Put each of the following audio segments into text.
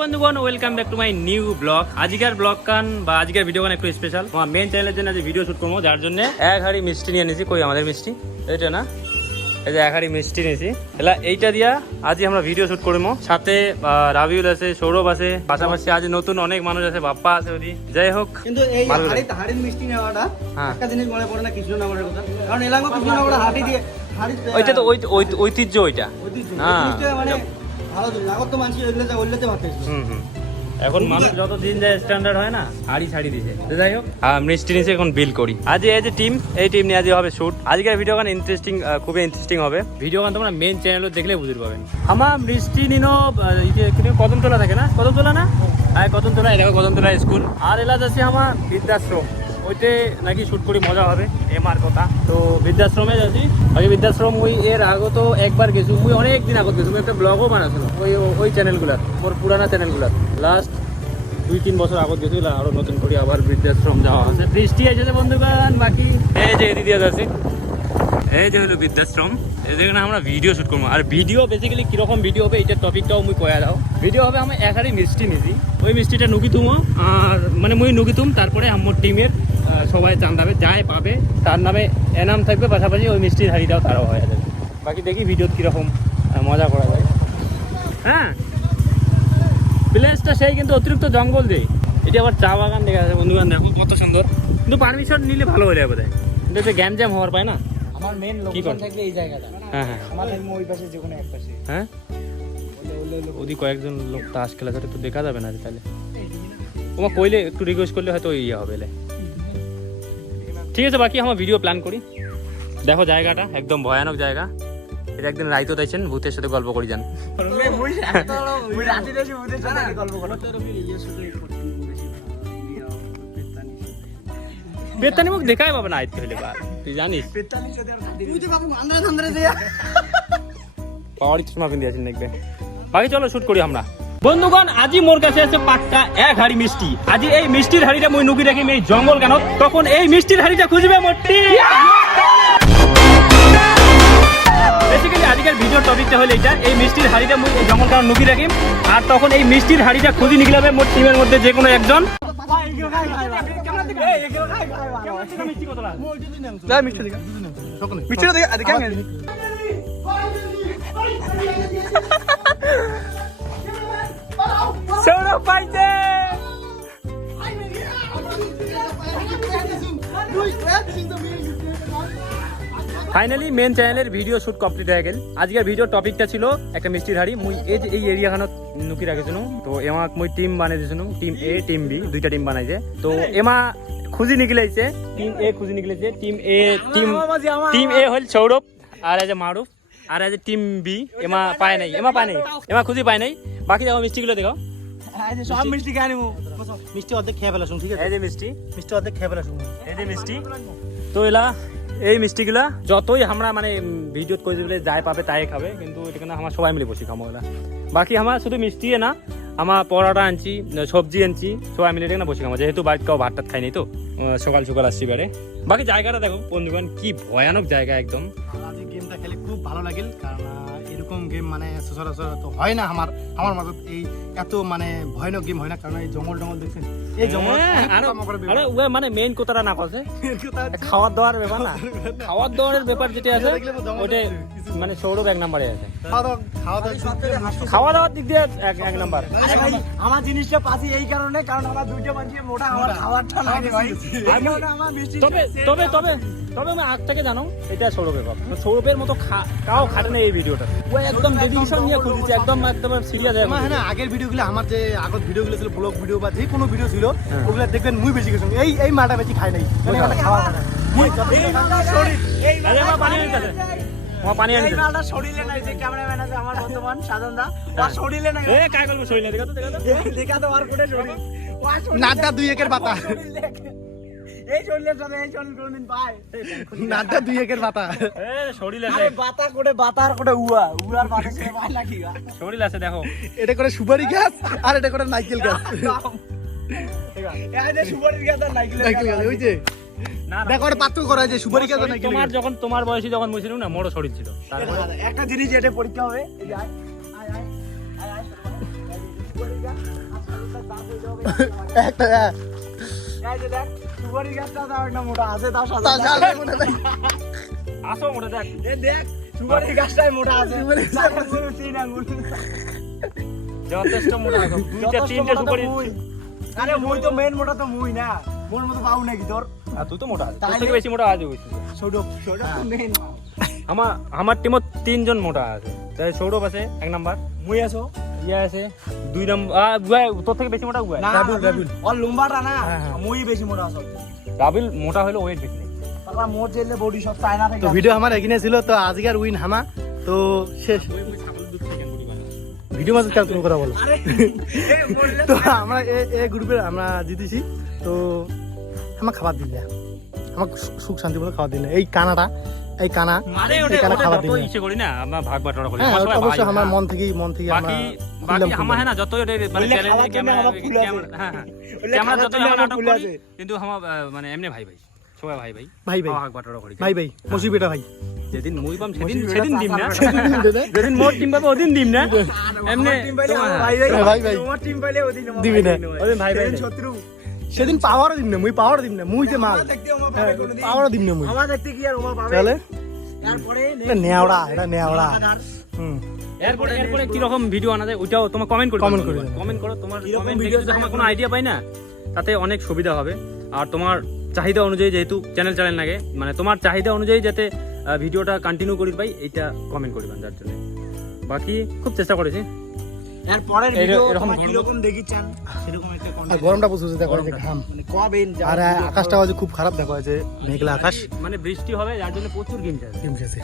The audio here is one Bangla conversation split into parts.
বন্ধুগণ, welcome back to my new blog. আজকের ব্লগ কান বা আজকের ভিডিও কান একটু স্পেশাল। আমার মেন চ্যানেলের জন্য আজ ভিডিও শুট করবো, যার জন্য এক হাড়ি মিষ্টি নিয়ে নিয়েছি। কই আমাদের মিষ্টি? এটা না, এই যে এক হাড়ি মিষ্টি নিয়েছি। এলা এইটা দিয়া আজ আমরা ভিডিও শুট করবো। সাথে রাবিউল আছে, সৌরভ আছে, পাশাপাশি আজ নতুন অনেক মানুষ আছে, বাপ্পা আছে ওদি। যাই হোক, কিন্তু এই হাড়ির মিষ্টি নেওয়াটা একটা জিনিস মনে পড়ে না কৃষ্ণনগরের কথা। কারণ এলাকা কৃষ্ণনগরে হাড়ি দিয়ে ওইটা তো ঐতিহ্য, ওইটা মানে ভালো জিনিস। আগত তো মানুষ ওইগুলোতে ভাত খাইছে। এখন মানুষ যত দিন যায় স্ট্যান্ডার্ড হয় না, হাড়ি ছাড়ি দিছে। যাই হোক, মিষ্টি নিচে এখন বিল করি। আজ এই যে টিম, এই টিম নিয়ে আজ হবে শুট। আজকের ভিডিও গান ইন্টারেস্টিং, খুবই ইন্টারেস্টিং হবে। ভিডিও গান তোমরা মেন চ্যানেলে দেখলে বুঝতে পাবেন। আমার মিষ্টি নিনো কদমতলা থাকে না, কদমতলা না, হ্যাঁ কদমতলা। দেখো কদমতলা স্কুল। আর এলা যাচ্ছে আমার বৃদ্ধাশ্রম, ওইতে নাকি শুট করি মজা হবে এমার কথা। তো বৃদ্ধাশ্রমে যাচ্ছি। আগে বৃদ্ধাশ্রম ওই এর আগে তো একবার গেছি, ওই অনেক দিন আগত গেছি। একটা ব্লগও বানাছিল ওই চ্যানেলগুলার, ওর পুরানা চ্যানেলগুলার। লাস্ট 2-3 বছর আগত গেছি, আরো নতুন করে আবার বৃদ্ধাশ্রম যাওয়া আছে। বৃষ্টি আছে বন্ধুগণ। বাকি এই যে এদিকে যাচ্ছে, এই যে হলো বৃদ্ধাশ্রম। এখানে আমরা ভিডিও শুট করবো। আর ভিডিও বেসিক্যালি কিরকম ভিডিও হবে, এইটার টপিকটাও মুই কয়া দাও। ভিডিও হবে আমি এক হাড়ি মিষ্টি নিছি, ওই মিষ্টিটা নুকিতুমো। আর মানে মুই নুকিতুম, তারপরে আমার টিমের সবাই চান্দাবে, যাই পাবে তার নামে এনাম থাকবে, পাশাপাশি ওই মিষ্টির হাড়িটাও তারাও হয়ে যাবে। বাকি দেখি ভিডিও কীরকম মজা করা যায়। হ্যাঁ, প্লেসটা সেই, কিন্তু অতিরিক্ত জঙ্গল দেয়। এটা আবার চা বাগান দেখা যাচ্ছে বন্ধুবান, দেখো কত সুন্দর। কিন্তু পারমিশন নিলে ভালো হয়ে যাবে, কিন্তু এতে গ্যাম জ্যাম হওয়ার পায় না। আমার মেন লোকেশন থাকবে এই জায়গাটা। হ্যাঁ হ্যাঁ, আমার থাকবে ওই পাশে, যে কোনো এক পাশে। হ্যাঁ ওদি কয়েকজন লোক তাস খেলা করে, তো দেখা যাবে না তাহলে। তোমার কইলে একটু রিকোয়েস্ট করলে হয়তো ইয়ে হবে। ঠিক আছে, বাকি আমার ভিডিও প্ল্যান করি। দেখো জায়গাটা একদম ভয়ানক জায়গা। এটা একদিন রাইতো দেখছেন, ভূতের সাথে গল্প করি যান। বেতানি মুখ দেখাই পাবে না আইতে হইলে, তুই জানিস পাওয়ার ইচ্ছা মাফিন দিয়েছেন দেখবে। বাকি চলো শুট করি আমরা। বন্ধুগণ, আজি মোর কাছে আছে পাক্কা এক হাড়ি মিষ্টি। আজি এই মিষ্টির হাড়িটা মই নুকি রাখি এই জঙ্গল গানত। তখন এই মিষ্টির হাড়িটা খুঁজবে মোটি। বেসিক্যালি আজকের ভিডিওর টপিকটা হলো এটা, এই মিষ্টির হাড়িটা মই এই জঙ্গল গানত নুকি রাখি। আর তখন এই মিষ্টির হাড়িটা খুঁজি নিকলাবে মোট টিমের মধ্যে যে কোনো একজন। সৌরভ পাইছে। ফাইনালি মেন চ্যানেলের ভিডিও শুট কমপ্লিট হয়ে গেল। আজকের ভিডিও টপিকটা ছিল একটা মিষ্টির হাড়ি। মুই এই এরিয়াখানত নুকি রাখিছিল। তো এমাক মুই টিম বানাই দিছিল, টিম এ টিম বি, দুইটা টিম বানাইছে। তো এমা খুঁজি নিকলাইছে, টিম এ খুঁজি নিকলাইছে। টিম এ হল সৌরভ, আর এই যে মারুফ, আর এই যে টিম বি এমা পায় নাই, এমা খুঁজি পায় নাই। বাকি দেখো মিষ্টিগুলো দেখো, সব মিষ্টি খেয়ে আনিব। মিষ্টি অর্ধেক খেয়ে ফেলাম, ঠিক আছে? এই যে মিষ্টি অর্ধেক খেয়ে ফেলাম, এই যে মিষ্টি। তো এলা এই মিষ্টিগুলা যতই আমরা মানে ভিডিও করে দিলে যাই পাবে তাই খাবে, কিন্তু এখানে আমার সবাই মিলে বসে খাবো এলা। বাকি আমার শুধু মিষ্টি না, আমার পরোটা আনছি, সবজি আনছি, সবাই মিলে এখানে বসে খাবো। যেহেতু বাড়িতে কেউ ভাত টাত খাই নাই, তো সকাল সকাল আসছি বারে। বাকি জায়গাটা দেখো বন্ধুগণ, কি ভয়ানক জায়গা একদম। আজকে গেমটা খেলে খুব ভালো লাগিল, কারণ এরকম গেম মানে সচরাচর তো হয় না আমার মাজত। এই এত মানে ভয়ানক গেম হয় না, কারণ এই জঙ্গল দেখছেন, এই জঙ্গল মানে মেইন কথাটা না কথা খাওয়ার দাওয়ার ব্যাপার না, খাওয়ার দাওয়ারের ব্যাপার যেটা আছে ওটা মানে সৌরভ এক নম্বরে আছে। খাওয়া দাওয়ার দিক দিয়ে এক নম্বর। আমার জিনিসটা পাচ্ছি এই কারণে, কারণ আমার দুইটা মানুষের মোটা, আমার খাওয়ারটা লাগে ভাই। তবে আমি আগ থেকে জানো এটা সৌরভের বাপ। সৌরভের মতো কাও খাটে না এই ভিডিওটা। ও একদম ডেডিকেশন নিয়ে খুঁজেছে, একদম সিরিয়াস। হ্যাঁ না, আগের ভিডিওগুলো, আমার যে আগত ভিডিওগুলো ছিল, ব্লগ ভিডিও বা যে কোনো ভিডিও ছিল, ওগুলো দেখবেন মুই বেশি গেছি। এই মাটা বেশি খাই নাই, মানে খাওয়া না। পানি আনি শরীরে নাই, যে ক্যামেরাম্যান আছে আমার বর্তমান সাধনদা, আর শরীরে নাই। এ কাই করব শরীরে? দেখা তো আর কোটে শরীর নাড্ডা 2-1 পাতা। এই শরীরের সাথে এই শরীর কোনদিন পায়? নাড্ডা 2-1 পাতা। এ শরীর আছে, আরে পাতা কোটে বাতার কোটে উয়ার পাতা সে ভাই লাগি গা। শরীর আছে দেখো, এটা করে সুপারি গাছ আর এটা করে নারকেল গাছ। এই যে সুপারি গাছ আর নারকেল গাছ, ওই যে দেখো ওটা পাত্র করা যে সুপারি গাছ আর নারকেল। তোমার বয়সী যখন মুছিলাম না, বড় শরীর ছিল। তারপরে একটা জিনিস এটা পরীক্ষা হবে, এই যে আয় একটা আসো মোটা দেখ যথেষ্ট মোটা এখন দুইটা তিনটা সুপারি আরে মুই তো মেন মোটা তো মুই না মোর মতো পাও নাকি তোর আর তুই তো মোটা আছে তোর থেকে বেশি মোটা আছে বুঝছিস সৌরভ তো মেন আমার টিমত 3 জন মোটা আছে তাই সৌরভ আছে 1 নাম্বার মুই আছো ইয়া আছে 2 নাম্বার তোর থেকে বেশি মোটা উয়া না রাবিল আর লম্বাটা না মুই বেশি মোটা আছো রাবিল মোটা হলো ওয়েট বেশি নেই তারপর মোর জেলে বডি সব চায়না থেকে তো ভিডিও আমার এখানে ছিল তো আজকের উইন হামা তো শেষ ভিডিও মাঝে কেমন কথা বলো তো আমরা এই গ্রুপে আমরা জিতেছি তো আমার খাবার দিলে আমার সুখ শান্তি বলে খাবার দিলে এই কানাটা এই কানা আরে এই কানা খাবার যত দিলে ইচ্ছে করি না আমরা ভাগ বাটোয়ারা করি হ্যাঁ আমার সবাই অবশ্যই ভাই, আমার হ্যাঁ। মন থেকেই আমরা বাকি আমার হ্যাঁ না যত মানে বললে চ্যানেলে খাওয়ার জন্য ক্যামেরা আমার ফুল আছে। হ্যাঁ বললে ক্যামেরা খাওয়ার যত জন্য আমরা আমার নাটক ফুল করি আছে। কিন্তু আমার মানে এমনি ভাই ভাই সবাই ভাই ভাই ভাই ভাই ভাগ বাটোয়ারা করি ভাই ভাই মসি বেটা ভাই যেদিন মুই পাম সেদিন মসজিদ সেদিন দিম না বেটা। যেদিন মোর টিম পাবো ওদিন দিম না এমনি ভাই ভাই তোমার টিম পাইলে ওদিন দিবি না ওদিন ভাই ভাই শত্রু সেদিন পাওয়ার দিম না মুই পাওয়ার দিম না মুই যে মাল দেখতে আমার পাবে কোনোদিন পাওয়ার দিম না মুই আমার দেখতে কি আর ওমা পাবে চলে তারপরে এটা নেওড়া এটা নেওড়া হুম এরপরে কি রকম ভিডিও আনা যায় ওটাও তোমার কমেন্ট করে Comment করে দেবে। কমেন্ট করো তোমার কিরকম কমেন্ট video ভিডিও যদি আমার কোনো আইডিয়া পাই না তাতে অনেক সুবিধা হবে আর তোমার চাহিদা অনুযায়ী যেহেতু চ্যানেল লাগে মানে তোমার চাহিদা অনুযায়ী যাতে ভিডিওটা কন্টিনিউ করি পাই এইটা কমেন্ট করবেন যার জন্য বাকি খুব চেষ্টা করেছি এরপরের এরকম ভিডিও গরম- তোমরা কি রকম দেখিচ্ছেন সেরকম একটা আর কন্টেন্ট গরমটা প্রচুর দেখো এই যে ঘাম মানে কবে আর আকাশটা আজ খুব খারাপ দেখো যে মেঘলা আকাশ মানে বৃষ্টি হবে যার জন্য প্রচুর গেম আছে ডিম খেয়েছে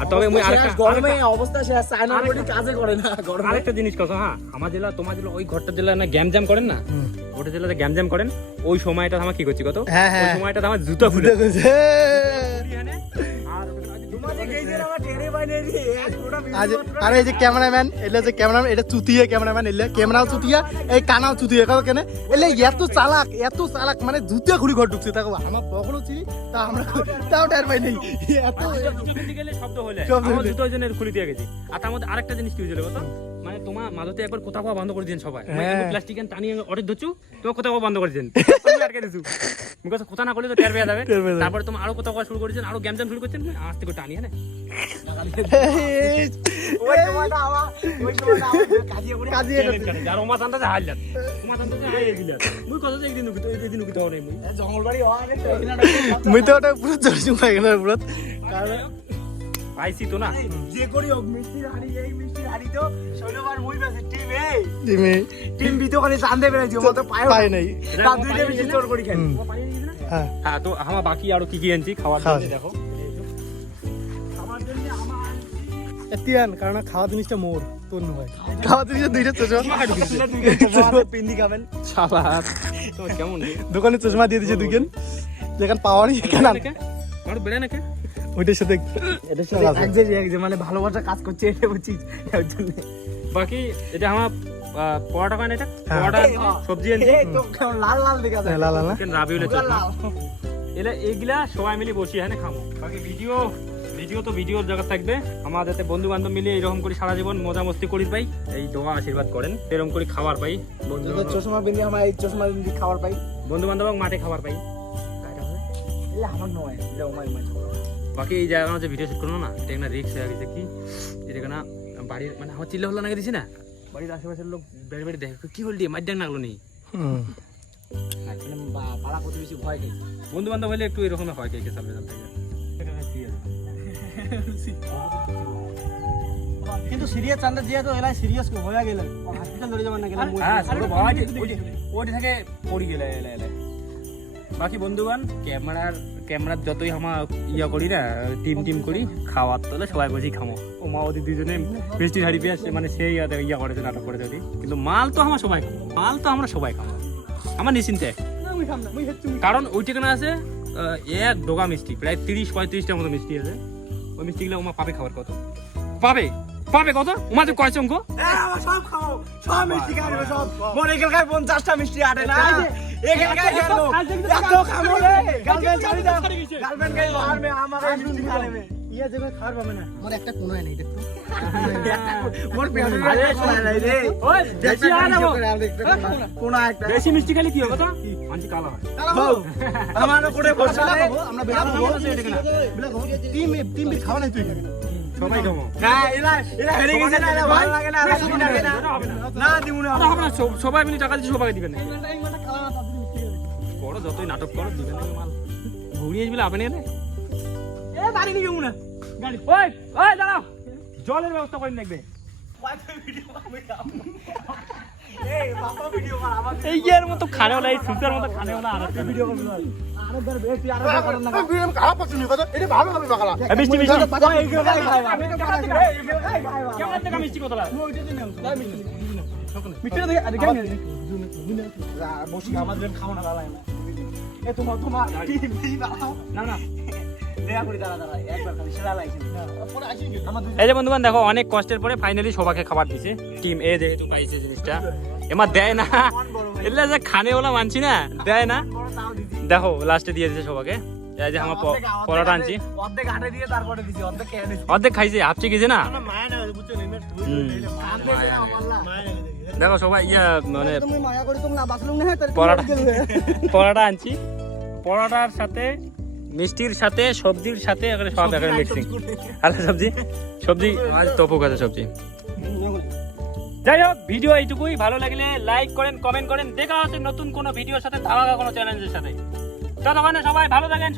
আর তবে মুই আরেকটা গরমে অবস্থা শেষ চায়না বডি কাজে করে না গরমে আরেকটা জিনিস কথা হ্যাঁ আমার জেলা তোমার জেলা ওই ঘরটা জেলা না গ্যাম জ্যাম করেন না হুম। ওটা জেলাতে গ্যাম জ্যাম করেন ওই সময়টা আমার কি করছি কত হ্যাঁ, হ্যাঁ। ওই সময়টা আমার জুতা খুলে দেখেছে আর তোমাদের গেইজের আমার টেনে বাইনে রে এক গোটা আজ আর এই যে ক্যামেরাম্যান এলে যে ক্যামেরাম্যান এটা চুতিয়ে ক্যামেরাম্যান এলে ক্যামেরাও চুতিয়া এই কানাও চুতিয়ে কারণ কেন এলে এত চালাক মানে জুতিয়া ঘুরি ঘর ঢুকছে তাকে আমার বকলও চিনি তা আমরা তাও টায়ার পাই নেই এত গেলে শব্দ হলে শব্দ আমার হলে। জুতো ওই জন্য খুলে দিয়ে গেছি আর তার মধ্যে আরেকটা জিনিস কি হয়েছিল কত মানে তোমার মাঝতে একবার কোথাও বন্ধ করে দিন সবাই হ্যাঁ। প্লাস্টিক টানিয়ে অর্ডার ধরছু তোমার কোথাও বন্ধ করে দিন আটকে দিছু বিকজ কোথা না করলে তো টের পেয়ে যাবে টের পেয়ে যাবে। তারপরে তুমি আরো কোথাও শুরু করেছেন আরো গ্যাম জ্যাম শুরু করছেন আস্তে করে টানিয়ে না ওই সময়টা আমার কাজিয়ে করে কাজিয়ে আর ওমা জানতে হাল যাত ওমা জানতে হাই দিল মুই কথা যে একদিন একদিন উকিত হবে মুই জঙ্গলবাড়ি হয় না মুই তো ওটা পুরো জড়িয়ে পাই গেল পুরো কারণ পাইছি তো না যে করি হোক মিষ্টির হাড়ি এই মিষ্টির হাড়ি তো শৈলবার মুই বেশি টিম এই জিমি টিম বিতো করে চান্দে বেরাইছি ওমা তো পায় পাই নাই তার দুইটা বেশি তোর করি খাই হুম। হ্যাঁ হ্যাঁ তো আমার বাকি আরো কি কি আনছি খাওয়ার খাওয়া জন্য দেখো আমার জন্য আমার এতিয়ান কারণ খাওয়া জিনিসটা মোর তোর নয় খাওয়া জিনিসটা দুইটা চশমা পিন্দি খাবেন শালা তো কেমন দোকানে চশমা দিয়ে দিয়েছে দুইজন যেখানে পাওয়ারই কেন আর বেড়ে নাকি ওইটার সাথে এটার সাথে এক যে মানে ভালোবাসা কাজ করছে এটা বুঝছিস এর জন্য বাকি এটা আমার পরোটা খান এটা হ্যাঁ। পরোটা সবজি আনছি এই তো কেমন লাল লাল দেখা যায় লালা না কেন রাবিউলের পুরা চটনা লাল। এলা এইগুলা সবাই মিলে বসি এখানে খাবো বাকি ভিডিও তো ভিডিওর জায়গা থাকবে আমার যাতে বন্ধু বান্ধব মিলে এরকম করে সারা জীবন মজা মস্তি করি পাই এই দোয়া আশীর্বাদ করেন এরকম করে খাবার পাই যত চশমা বিন্দি আমার এই চশমা বিন্দি খাবার পাই বন্ধু বান্ধব মাঠে খাবার পাই এটা আমার নয় এটা ওমাই মাই বাকি এই জায়গা যে ভিডিও শুট করলো না এটা একটা রিক্স হয়ে গেছে কি এটা না বাড়ির মানে আমার চিল্লা হল্লা নাকি দিছি না বাড়ির আশেপাশের লোক বেড়ে বেড়ে দেখে কি বললি মার ডাক নাগলো নেই হুম। পাড়া প্রতিবেশী ভয় খাই বন্ধু বান্ধব হলে একটু এরকম হয় কে সামনে সামনে কিন্তু সিরিয়াস চান্দা দিয়ে তো এলাই সিরিয়াস হয়ে গেল হসপিটাল ধরে যাবেন না গেলে হ্যাঁ ছোট ভাই ওটি থেকে পড়ি গেলে এলে এলে বাকি বন্ধুগণ ক্যামেরার যতই আমার ইয়া করি না টিম করি খাওয়ার তোলে সবাই বসেই খামো ও মা ওদের দুজনে মিষ্টি হাড়ি পেয়ে আসছে মানে সেই ইয়া করেছে নাটক করেছে ওদি কিন্তু মাল তো আমার সবাই খাবো মাল তো আমরা সবাই খাবো আমার নিশ্চিন্তে কারণ ওই ঠিকানা আছে এক ডোগা মিষ্টি প্রায় 30-35টার মতো মিষ্টি আছে ওই মিষ্টিগুলো ওমা পাবে খাবার কত পাবে কত ওমা যে কয় চঙ্ক সব খাও সব মিষ্টি খাবে সব মোর এখানকার 50টা মিষ্টি আটে না এখানকার গেল এত খাবো রে গার্লফ্রেন্ড গাড়ি দাও গার্লফ্রেন্ড গাড়ি বাহার মে আমাকে মিষ্টি খাবে ইয়া যেগুলো খাওয়ার পাবে না আমার একটা কোনায় নেই দেখো মোর পেটে আরে, শোনা নাই রে ওই বেশি আর না কোনা একটা বেশি মিষ্টি খেলে কি হবে তো মানছি কালো হয় আমারও করে বসা রে আমরা বেলা খাবো বেলা খাবো টিম বি খাওয়া নাই তুই এখানে সবাই খাবো না এলা হেরে গেছে না এলা ভালো লাগে না লাগি না না দিমু না হবে না সবাই মিলে টাকা দিয়ে সবাই দিবেন করো যতই নাটক করো দিবেন না মাল ঘুরিয়ে বলে আপনি এনে এ বাড়ি নিয়ে যাবো না গাড়ি ওই ওই দাঁড়াও জলের ব্যবস্থা করে দেখবে এই বাবা ভিডিও কর আমার এই এর মতো খানেও নাই সুতার মতো খানেও না আর একটা ভিডিও করবে আরেকবার বেশি আরেকবার করেন না খারাপ পাচ্ছি না কথা এটা ভালো হবে বাকালা মিষ্টি মিষ্টি এইগুলো খাই ভাই আমি তো খাই ভাই কেমন থেকে মিষ্টি কথা লাগে মিষ্টি দেখে আরে কেন বসি আমাদের খাওয়া না দাঁড়ায় না এ তোমার কি বেশি দাঁড়াও না না দেয়া করে দাঁড়া একবার খালি সেরা লাগছে পরে আসি কি আমাদের এই যে বন্ধুবান দেখো অনেক কষ্টের পরে ফাইনালি সবাইকে খাবার দিছে টিম এ যেহেতু পাইছে জিনিসটা এমা দেয় না এলে যে খানে ওলা মানছি না দেয় না বড় তাও দিছি দেখো লাস্টে দিয়ে দিছে সবাইকে এই যে আমার পরোটা আনছি অর্ধেক হাটে দিয়ে তারপরে দিছি অর্ধেক খেয়ে নিছি অর্ধেক খাইছে হাফচি খেয়েছে না মায়া না বুঝছো না হুম। কান্দে যে আল্লাহ মায়া না দেখো সবাই ইয়া মানে তুমি মায়া করে তুমি না বাসলুম না তার পরোটা আনছি পরোটার সাথে মিষ্টির সাথে সবজির সাথে এখানে সব এখানে মিক্সিং আলাদা সবজি আজ তপু কাছে সবজি যাই হোক ভিডিও এইটুকুই ভালো লাগলে লাইক করেন কমেন্ট করেন দেখা হচ্ছে নতুন কোনো ভিডিওর সাথে ধামাকা কোনো চ্যালেঞ্জের সাথে ততক্ষণে সবাই ভালো থাকেন